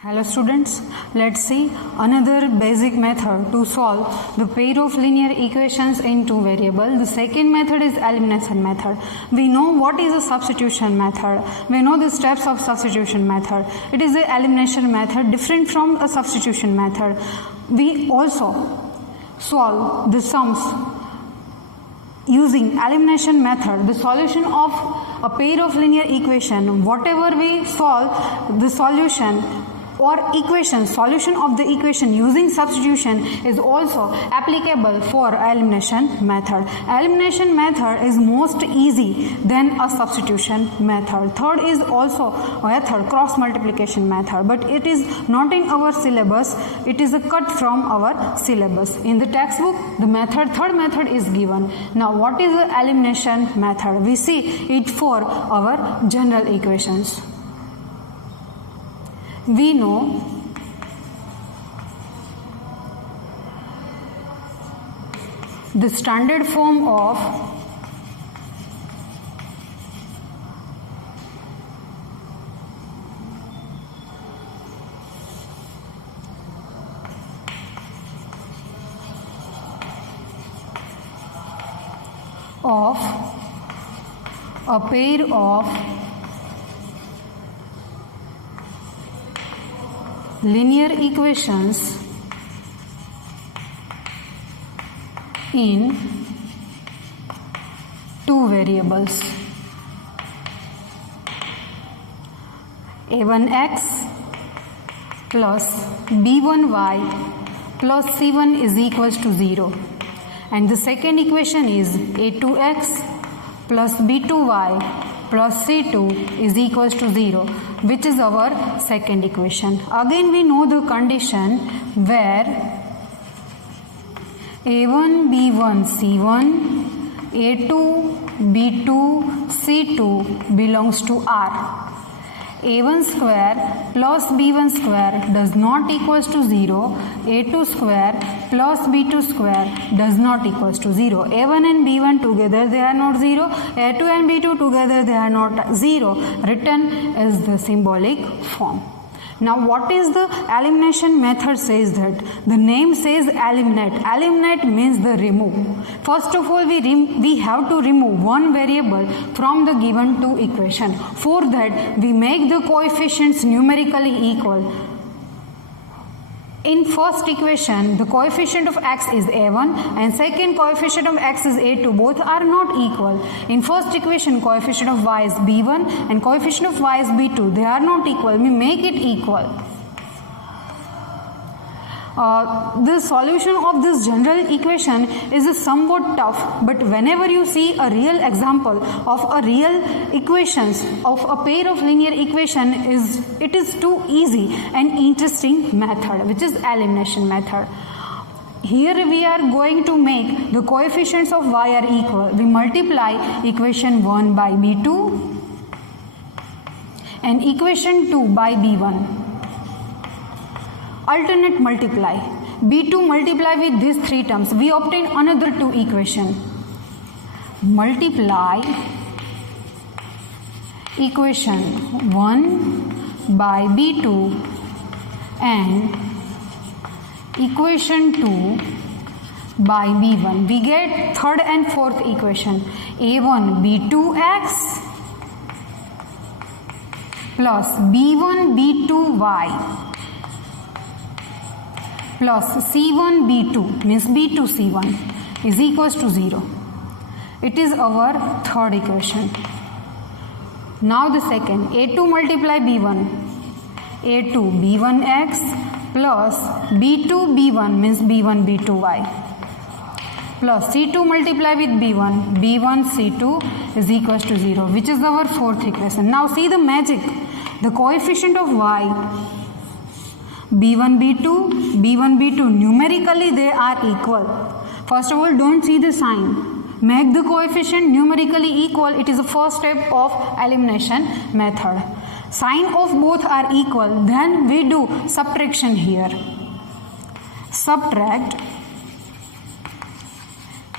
Hello students, let's see another basic method to solve the pair of linear equations in two variables. The second method is elimination method. We know what is a substitution method. We know the steps of substitution method. It is a elimination method different from a substitution method. We also solve the sums using elimination method. The solution of a pair of linear equation, whatever we solve, the solution or solution of the equation using substitution is also applicable for elimination method. Elimination method is most easy than a substitution method. Third is also method cross multiplication method, but it is not in our syllabus. It is a cut from our syllabus. In the textbook, the third method is given. Now what is the elimination method? We see it for our general equations. We know the standard form of a pair of linear equations in two variables, a1x plus b1y plus c1 is equals to 0, and the second equation is a2x plus b2y plus c2 is equals to 0, which is our second equation. Again we know the condition where a1 b1 c1 a2 b2 c2 belongs to R. a1 square plus b1 square does not equals to 0. a2 square plus b2 square does not equals to 0. a1 and b1 together they are not 0. a2 and b2 together they are not 0. Written as the symbolic form. Now what is the elimination method says that? The name says eliminate. Eliminate means the remove. First of all we have to remove one variable from the given two equation. For that we make the coefficients numerically equal. In first equation, the coefficient of x is a1 and second coefficient of x is a2. Both are not equal. In first equation, coefficient of y is b1 and coefficient of y is b2. They are not equal. We make it equal. The solution of this general equation is somewhat tough, but whenever you see a real example of a real equations of a pair of linear equation, it is too easy and interesting method, which is elimination method. Here we are going to make the coefficients of y are equal. We multiply equation 1 by b2 and equation 2 by b1. Alternate multiply. b2 multiply with these three terms. We obtain another two equation. Multiply equation 1 by b2 and equation 2 by b1. We get third and fourth equation. a1 b2x plus b1 b2y plus c1 b2 means b2 c1 is equals to 0. It is our third equation. Now the second, a2 multiply b1, a2 b1x plus b2 b1 means b1 b2y plus c2 multiply with b1, b1 c2 is equals to 0, which is our fourth equation. Now see the magic. The coefficient of y b1 b2 numerically they are equal. First of all, don't see the sign. Make the coefficient numerically equal. It is the first step of elimination method. Sign of both are equal. Then we do subtraction here. Subtract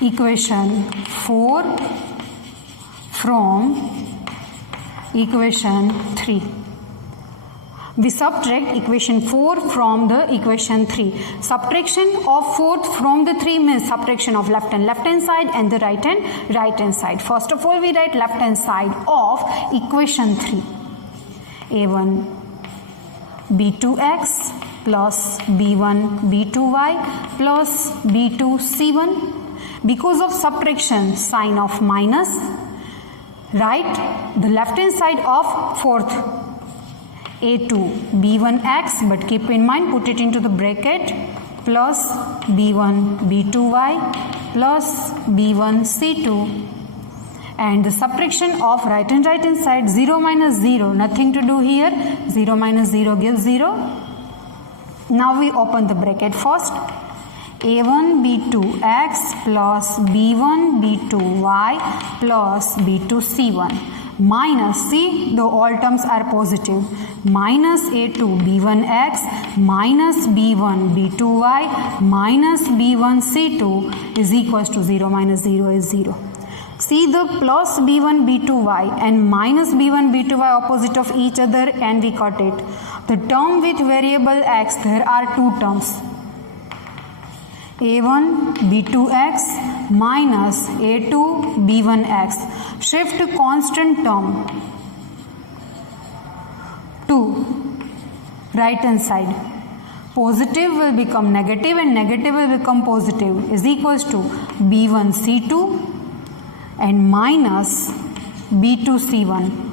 equation 4 from equation 3. We subtract equation 4 from the equation 3. Subtraction of 4th from the 3 means subtraction of left hand side and the right hand side. First of all, we write left hand side of equation 3. A1 b2x plus b1 b2y plus b2 c1. Because of subtraction, sign of minus, write the left hand side of 4th. A2 b1x, but keep in mind, put it into the bracket, plus b1 b2y plus b1 c2, and the subtraction of right hand side, 0 minus 0, nothing to do here, 0 minus 0 gives 0. Now we open the bracket first. A1 b2x plus b1 b2y plus b2 c1 minus, see, the all terms are positive, minus A2 b1x minus b1 b2y minus b1 c2 is equals to 0 minus 0 is 0. See the plus b1 b2y and minus b1 b2y opposite of each other, and we cut it. The term with variable x, there are two terms, A1 b2x minus A2 b1x. Shift constant term to right hand side. Positive will become negative and negative will become positive, is equals to b1 c2 and minus b2 c1.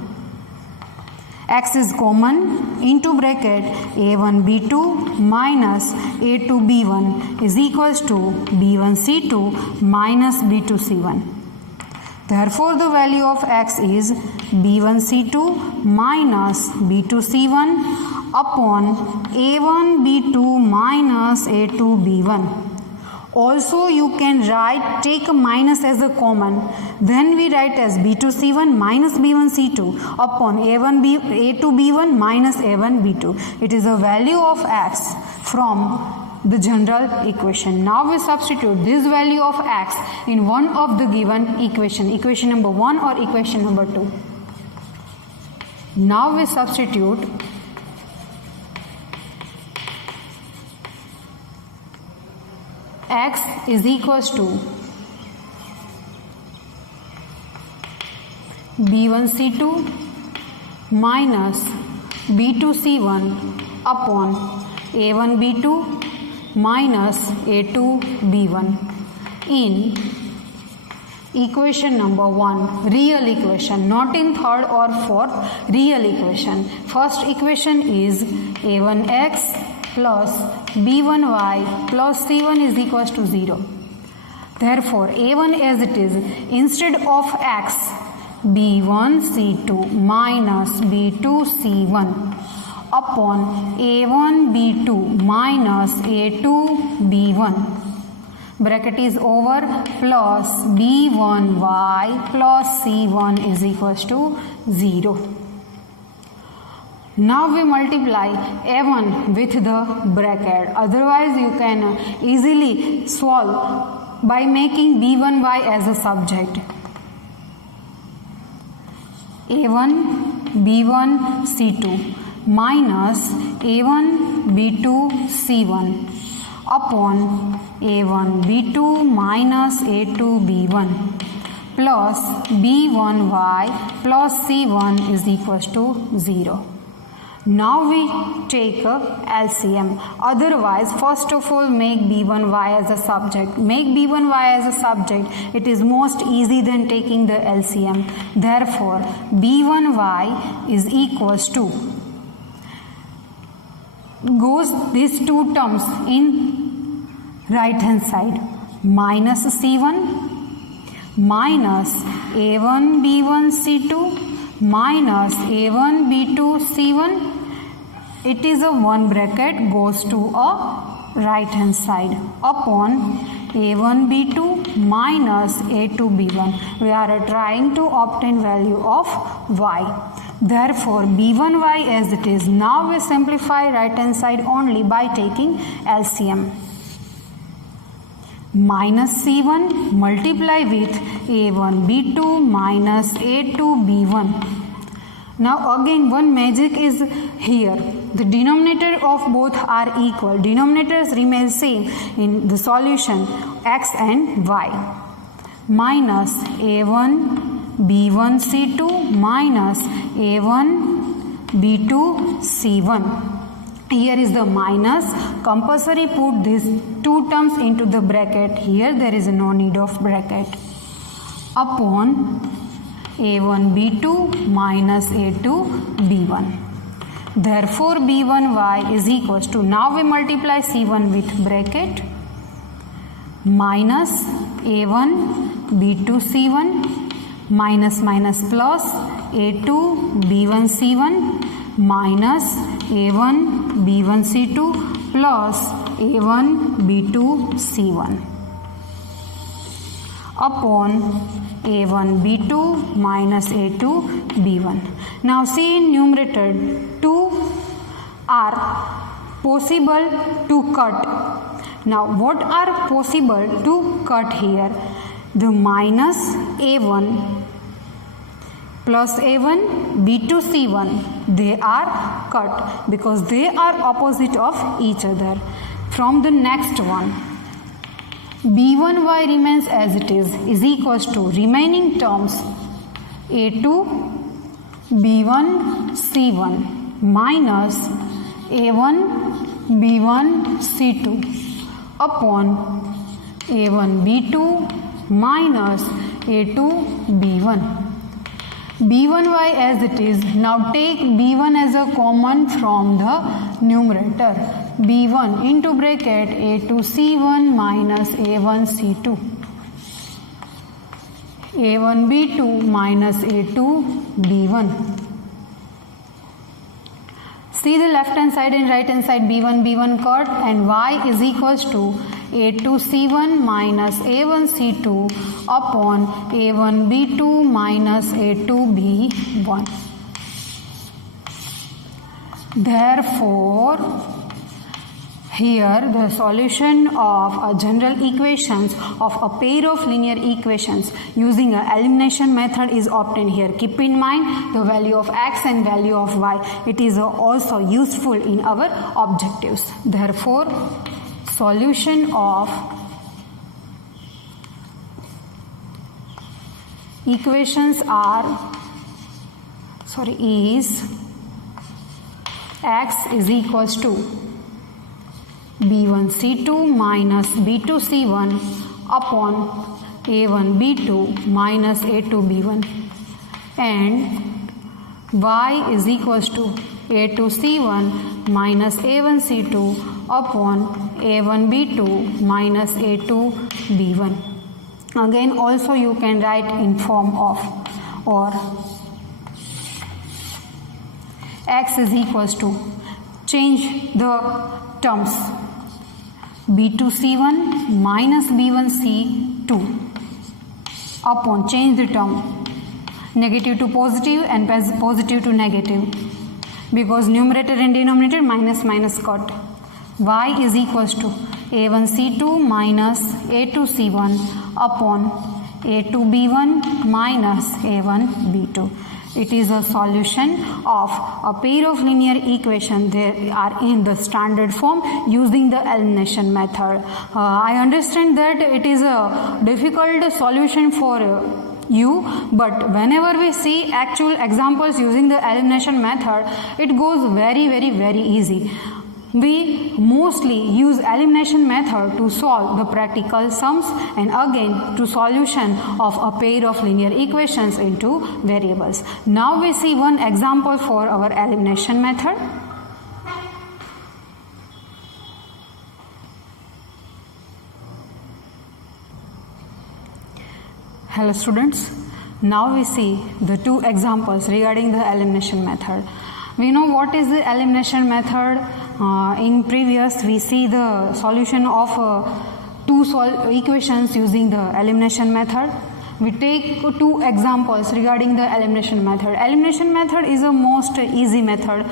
X is common, into bracket a1 b2 minus a2 b1 is equals to b1 c2 minus b2 c1. Therefore, the value of x is b1 c2 minus b2 c1 upon a1 b2 minus a2 b1. Also, you can write, take a minus as a common. Then we write as b2 c1 minus b1 c2 upon a2 b1 minus a1 b2. It is a value of x from the general equation. Now we substitute this value of x in one of the given equation, equation number 1 or equation number 2. Now we substitute x is equals to b1 c2 minus b2 c1 upon a1 b2 minus a2 b1 in equation number 1, real equation, not in third or fourth, real equation. First equation is a1x plus b1y plus c1 is equals to 0. Therefore, a1 as it is, instead of x, b1 c2 minus b2 c1 upon a1 b2 minus a2 b1, bracket is over, plus b1y plus c1 is equals to 0. Now we multiply a1 with the bracket. Otherwise, you can easily solve by making b1y as a subject. a1 b1 c2 minus a1 b2 c1 upon a1 b2 minus a2 b1 plus b1y plus c1 is equals to 0. Now we take LCM. Otherwise, first of all, make b1y as a subject. Make b1y as a subject. It is most easy than taking the LCM. Therefore, b1y is equals to, goes these two terms in right hand side, minus c1 minus a1 b1 c2 minus a1 b2 c1. It is a one bracket, goes to a right hand side upon a1 b2 minus a2 b1. We are trying to obtain value of y. Therefore, b1y as it is. Now we simplify right hand side only by taking LCM. Minus c1 multiply with a1 b2 minus a2 b1. Now again one magic is here. The denominator of both are equal. Denominators remain same in the solution x and y. Minus a1 b1 c2 minus a1 b2 c1. Here is the minus. Compulsory put these two terms into the bracket. Here there is no need of bracket. Upon a1 b2 minus a2 b1. Therefore b1y is equals to, now we multiply c1 with bracket, minus a1 b2 c1 minus minus plus a2 b1 c1 minus a1 b1 c2 plus a1 b2 c1 upon a1 b2 minus a2 b1. Now see in numerator 2 are possible to cut. Now what are possible to cut here? The minus a1 plus a1 b2 c1, they are cut because they are opposite of each other. From the next one, b1y remains as it is equals to remaining terms a2 b1 c1 minus a1 b1 c2 upon a1 b2 minus a2 b1. b1y as it is. Now take b1 as a common from the numerator. b1 into bracket a2 c1 minus a1 c2. a1 b2 minus a2 b1. See the left hand side and right hand side, b1 cut, and y is equals to a2 c1 minus a1 c2 upon a1 b2 minus a2 b1. Therefore, here the solution of a general equations of a pair of linear equations using an elimination method is obtained here. Keep in mind the value of x and value of y. It is also useful in our objectives. Therefore, solution of equations is x is equals to b1 c2 minus b2 c1 upon a1 b2 minus a2 b1, and y is equals to a2 c1 minus a1 c2 upon a1 b2 minus a2 b1. Again also you can write in form of, or x is equals to, change the terms, b2 c1 minus b1 c2 upon, change the term, negative to positive and positive to negative, because numerator and denominator minus minus cut. Y is equals to a1 c2 minus a2 c1 upon a2 b1 minus a1 b2. It is a solution of a pair of linear equations. They are in the standard form using the elimination method. I understand that it is a difficult solution for you, but whenever we see actual examples using the elimination method, it goes very easy. We mostly use elimination method to solve the practical sums and again to solution of a pair of linear equations into variables. Now we see one example for our elimination method. Hello students, now we see the two examples regarding the elimination method. We know what is the elimination method. In previous we see the solution of two equations using the elimination method. We take two examples regarding the elimination method. Elimination method is a most easy method.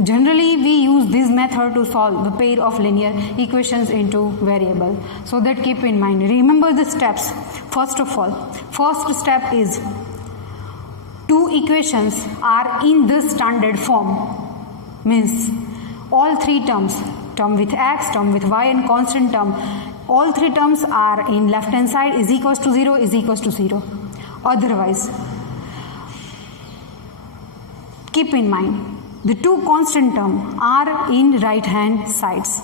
Generally we use this method to solve the pair of linear equations into variable. So that keep in mind. Remember the steps. First of all, first step is two equations are in the standard form, means all three terms, term with x, term with y and constant term, all three terms are in left hand side is equals to 0 is equals to 0. Otherwise, keep in mind the two constant terms are in right hand sides.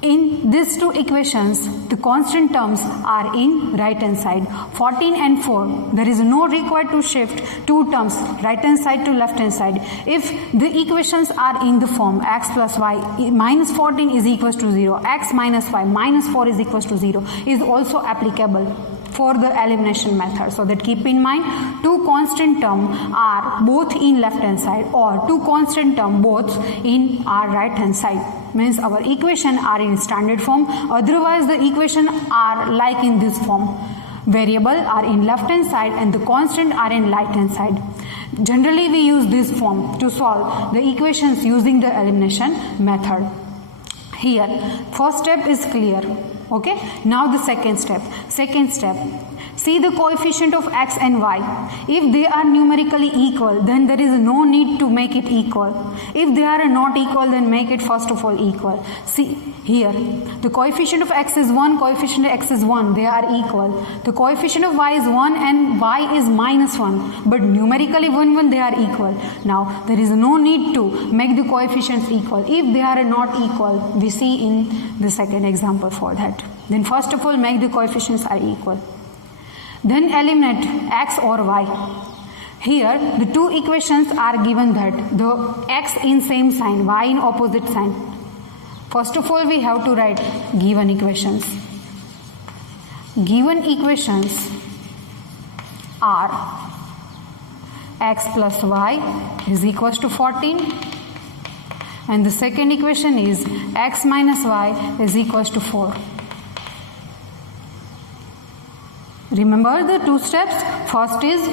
In these two equations, the constant terms are in right hand side. 14 and 4, there is no required to shift two terms right hand side to left hand side. If the equations are in the form x plus y minus 14 is equals to 0, x minus y minus 4 is equals to 0 is also applicable for the elimination method. So that keep in mind, two constant terms are both in left hand side or two constant terms both in our right hand side, means our equation are in standard form. Otherwise the equation are like in this form, variable are in left hand side and the constant are in right hand side. Generally we use this form to solve the equations using the elimination method. Here first step is clear. Okay, now the second step, see the coefficient of x and y. If they are numerically equal, then there is no need to make it equal. If they are not equal, then make it first of all equal. See here, the coefficient of x is 1, coefficient of x is 1, they are equal. The coefficient of y is 1 and y is minus 1, but numerically 1 they are equal. Now there is no need to make the coefficients equal. If they are not equal, we see in the second example for that. Then first of all make the coefficients are equal. Then eliminate x or y. Here the two equations are given that the x in same sign, y in opposite sign. First of all we have to write given equations. Given equations are x plus y is equals to 14 and the second equation is x minus y is equals to 4. Remember the two steps. First is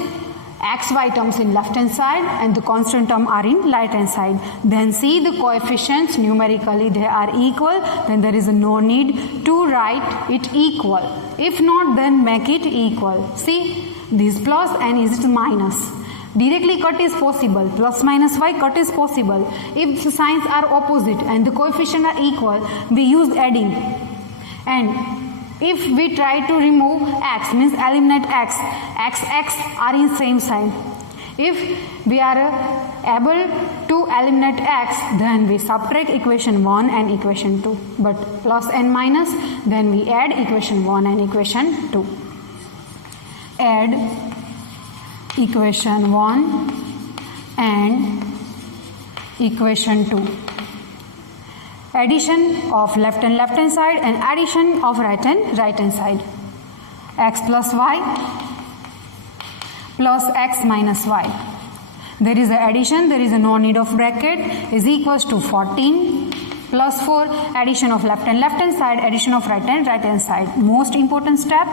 x, y terms in left hand side and the constant term are in right hand side. Then see the coefficients numerically they are equal, then there is no need to write it equal. If not, then make it equal. See, this plus and is it minus. Directly cut is possible, plus minus y cut is possible. If the signs are opposite and the coefficients are equal, we use adding. And if we try to remove x, means eliminate x are in same sign. If we are able to eliminate x, then we subtract equation 1 and equation 2. But plus and minus, then we add equation 1 and equation 2. Add equation 1 and equation 2. Addition of left hand side and addition of right hand side. X plus y plus x minus y. There is a addition, there is a no need of bracket, is equals to 14 plus 4, addition of left hand side, addition of right hand side. Most important step,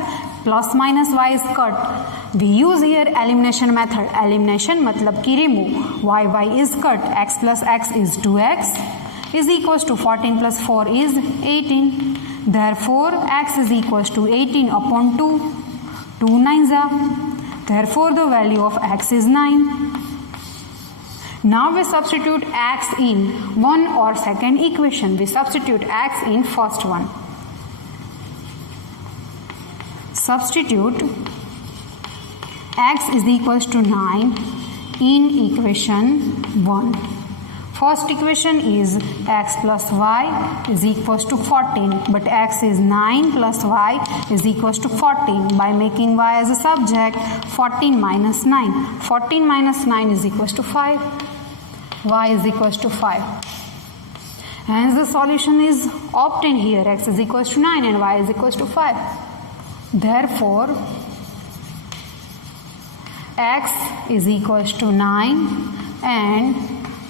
plus minus y is cut. We use here elimination method. Elimination matlab ki remove. Y is cut. X plus x is 2x is equals to 14 plus 4 is 18. Therefore, x is equals to 18 upon 2. 2 9s are. Therefore, the value of x is 9. Now we substitute x in one or second equation. We substitute x in first one. Substitute x is equals to 9 in equation 1. First equation is x plus y is equals to 14, but x is 9 plus y is equals to 14. By making y as a subject, 14 minus 9. 14 minus 9 is equals to 5. Y is equals to 5. Hence the solution is obtained here. X is equals to 9 and y is equals to 5. Therefore, x is equals to 9 and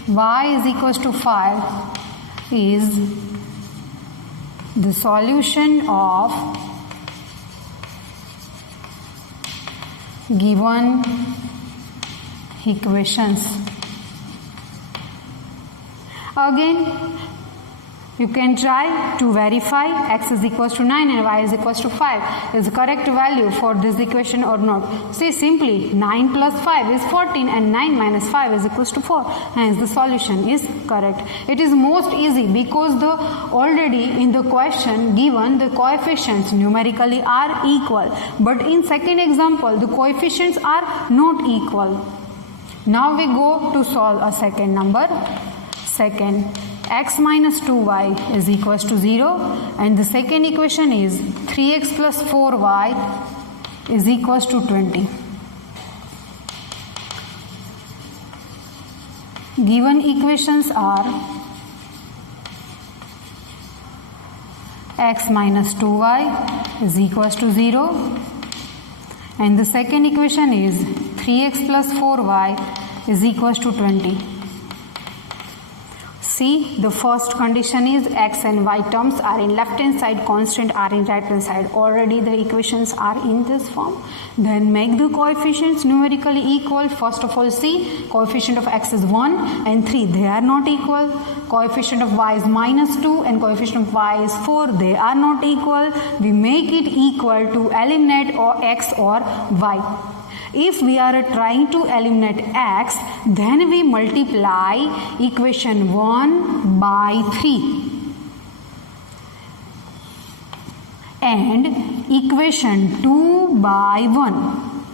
y is equals to 5 is the solution of given equations. Again, You can try to verify x is equals to 9 and y is equals to 5 is the correct value for this equation or not. See, simply 9 plus 5 is 14 and 9 minus 5 is equals to 4. Hence the solution is correct. It is most easy because the already in the question given the coefficients numerically are equal. But in second example the coefficients are not equal. Now we go to solve a second number. Second, x minus 2y is equals to 0 and the second equation is 3x plus 4y is equals to 20. Given equations are x minus 2y is equals to 0 and the second equation is 3x plus 4y is equals to 20. See, the first condition is x and y terms are in left hand side, constant are in right hand side. Already the equations are in this form. Then make the coefficients numerically equal. First of all, see, coefficient of x is 1 and 3. They are not equal. Coefficient of y is minus 2 and coefficient of y is 4. They are not equal. We make it equal to eliminate or x or y. If we are trying to eliminate x, then we multiply equation 1 by 3 and equation 2 by 1.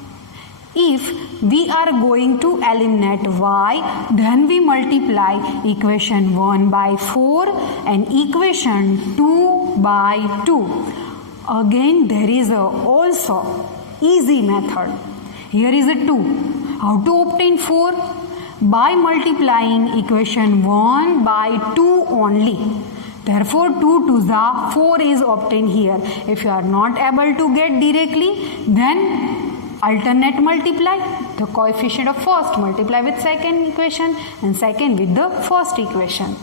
If we are going to eliminate y, then we multiply equation 1 by 4 and equation 2 by 2. Again, there is also easy method. Here is a 2. How to obtain 4? By multiplying equation 1 by 2 only. Therefore, 2 to the 4 is obtained here. If you are not able to get directly, then alternate multiply. The coefficient of first multiply with second equation and second with the first equation.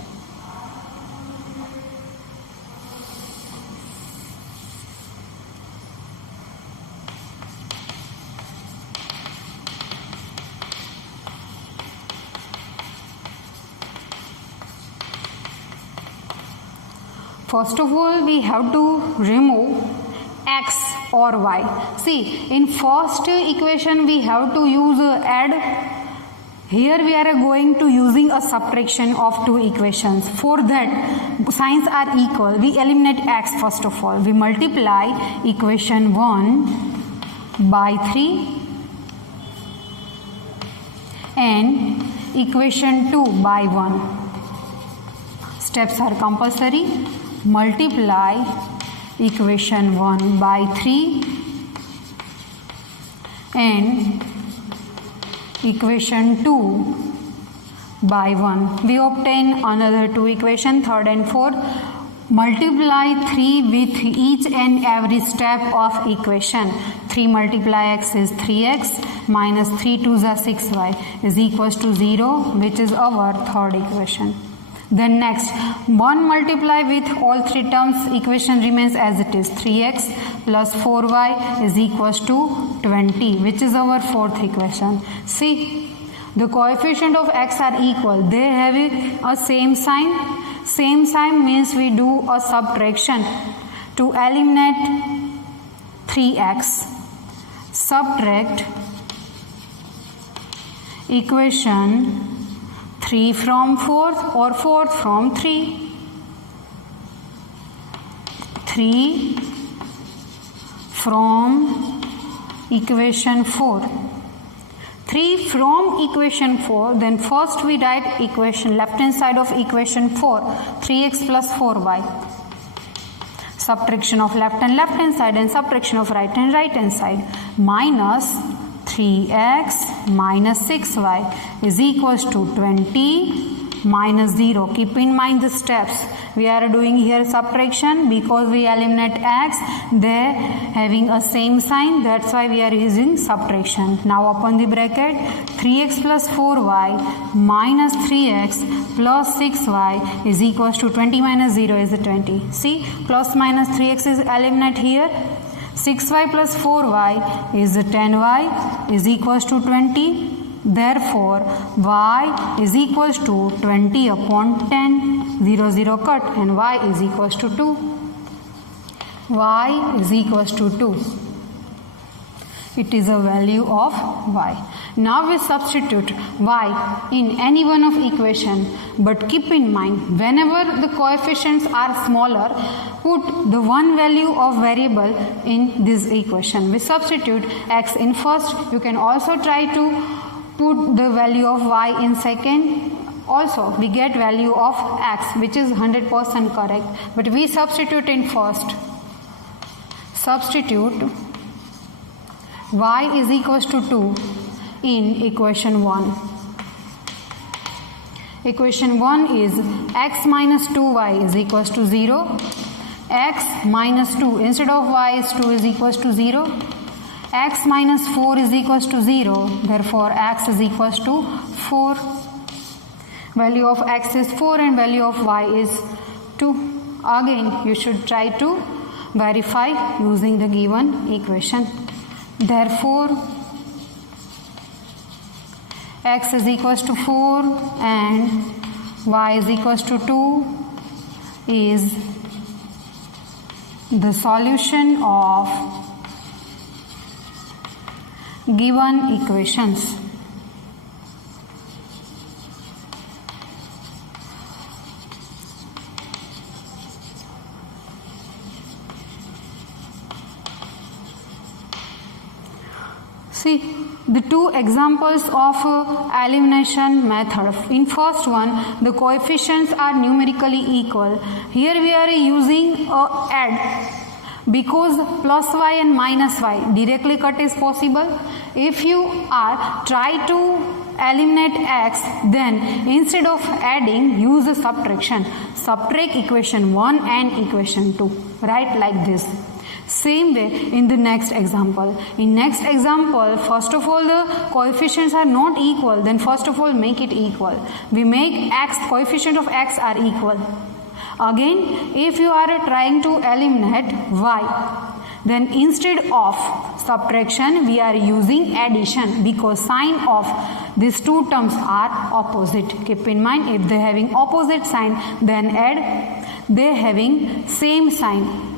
First of all, we have to remove x or y. See, in first equation we have to use add. Here we are going to using a subtraction of two equations. For that, signs are equal. We eliminate x first of all. We multiply equation 1 by 3 and equation 2 by 1. Steps are compulsory. Multiply equation 1 by 3 and equation 2 by 1. We obtain another two equations, third and fourth. Multiply 3 with each and every step of equation. 3 multiply x is 3x minus 3 to the 6y is equals to 0, which is our third equation. Then next, 1 multiply with all three terms, equation remains as it is. 3x plus 4y is equals to 20, which is our fourth equation. See, the coefficient of x are equal. They have a same sign. Same sign means we do a subtraction to eliminate 3x. Subtract equation 3 from 4th or 4th from 3. 3 from equation 4. 3 from equation 4, then first we write equation left hand side of equation 4, 3x plus 4y. Subtraction of left hand side and subtraction of right hand side. Minus 3x minus 6y is equals to 20 minus 0. Keep in mind the steps. We are doing here subtraction because we eliminate x. They having a same sign. That's why we are using subtraction. Now open the bracket. 3x plus 4y minus 3x plus 6y is equals to 20 minus 0 is 20. See, plus minus 3x is eliminate here. 6y plus 4y is 10y is equals to 20. Therefore, y is equals to 20 upon 10. 0 0 cut and y is equals to 2. Y is equals to 2. It is a value of y. Now we substitute y in any one of equation, but keep in mind whenever the coefficients are smaller, put the one value of variable in this equation. We substitute x in first. You can also try to put the value of y in second. Also we get value of x, which is 100% correct, but we substitute in first. Substitute y is equals to 2 in equation 1. Equation 1 is x minus 2y is equals to 0. X minus 2 instead of y is 2 is equals to 0. X minus 4 is equals to 0. Therefore x is equals to 4. Value of x is 4 and value of y is 2. Again you should try to verify using the given equation. Therefore x is equals to 4 and y is equals to 2 is the solution of given equations. See the two examples of elimination method. In first one, the coefficients are numerically equal. Here we are using add, because plus y and minus y directly cut is possible. If you are try to eliminate x, then instead of adding use a subtraction. Subtract equation 1 and equation 2. Right, like this. Same way in the next example. In next example, first of all the coefficients are not equal, then first of all make it equal. We make x, coefficient of x are equal. Again, if you are trying to eliminate y, then instead of subtraction we are using addition, because sign of these two terms are opposite. Keep in mind, if they having opposite sign, then add. They having same sign,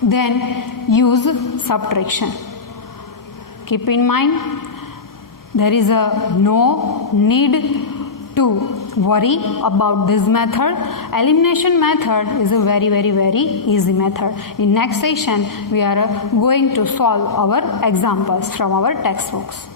then use subtraction. Keep in mind, there is no need to worry about this method. Elimination method is a very easy method. In next session we are going to solve our examples from our textbooks.